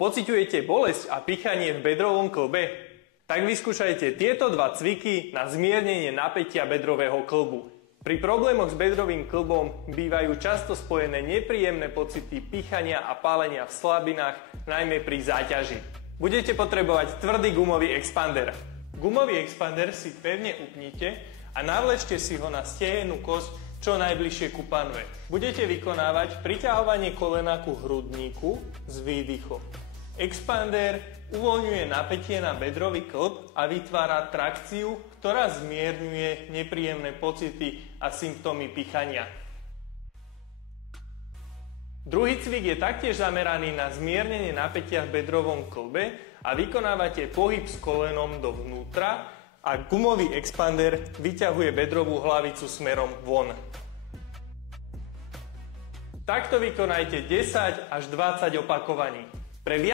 Pociťujete bolesť a pichanie v bedrovom kĺbe? Tak vyskúšajte tieto dva cviky na zmiernenie napätia bedrového kĺbu. Pri problémoch s bedrovým kĺbom bývajú často spojené nepríjemné pocity pichania a pálenia v slabinách, najmä pri záťaži. Budete potrebovať tvrdý gumový expander. Gumový expander si pevne upnite a navlečte si ho na stehenú kosť čo najbližšie ku panve. Budete vykonávať priťahovanie kolena ku hrudníku s výdychom. Expander uvoľňuje napätie na bedrový kĺb a vytvára trakciu, ktorá zmierňuje nepríjemné pocity a symptómy pichania. Druhý cvik je taktiež zameraný na zmiernenie napätia v bedrovom kĺbe a vykonávate pohyb s kolenom dovnútra a gumový expander vyťahuje bedrovú hlavicu smerom von. Takto vykonajte 10 až 20 opakovaní. Pre